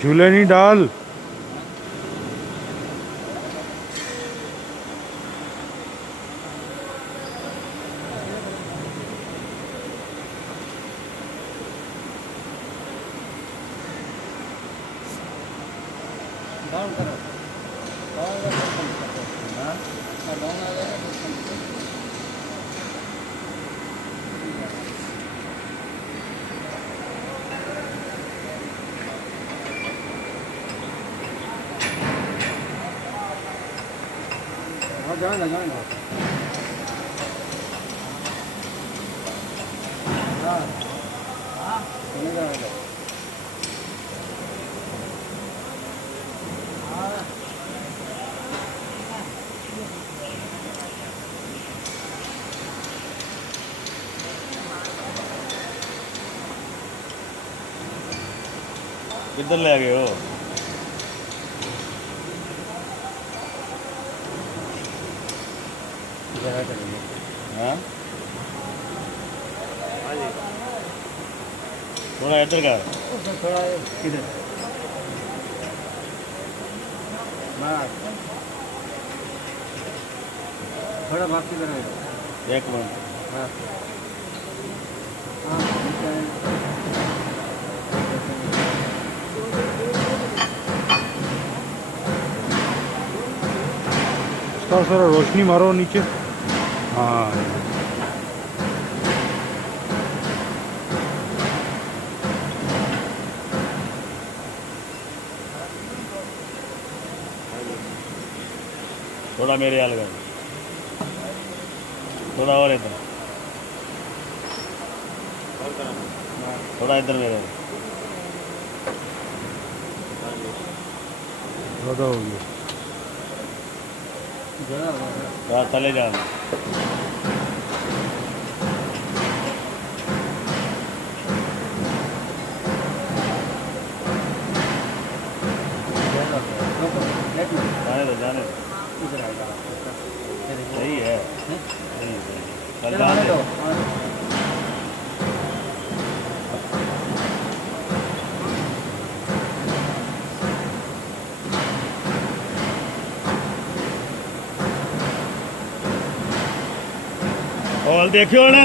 झूले नहीं डाल। जाएगा किधर ले गए हो? हाँ थोड़ा इधर का थोड़ा किधर थोड़ा भाग किधर है? एक मिनट। हाँ उसका सारा रोशनी मारो नीचे। हाँ थोड़ा मेरे हाल का, थोड़ा और इधर, थोड़ा इधर मेरे। ज़्यादा हो गया। थोड़ा चले जाना। जाने दो जाने दो, सही है, सही है। कल जाने दो। और देखियो ना,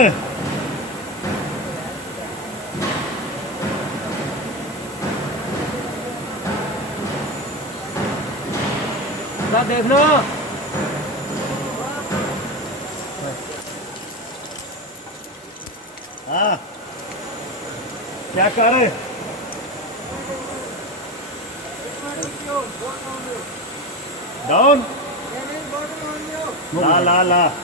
देख लो। हाँ क्या कर रहे? डाउन ला ला ला।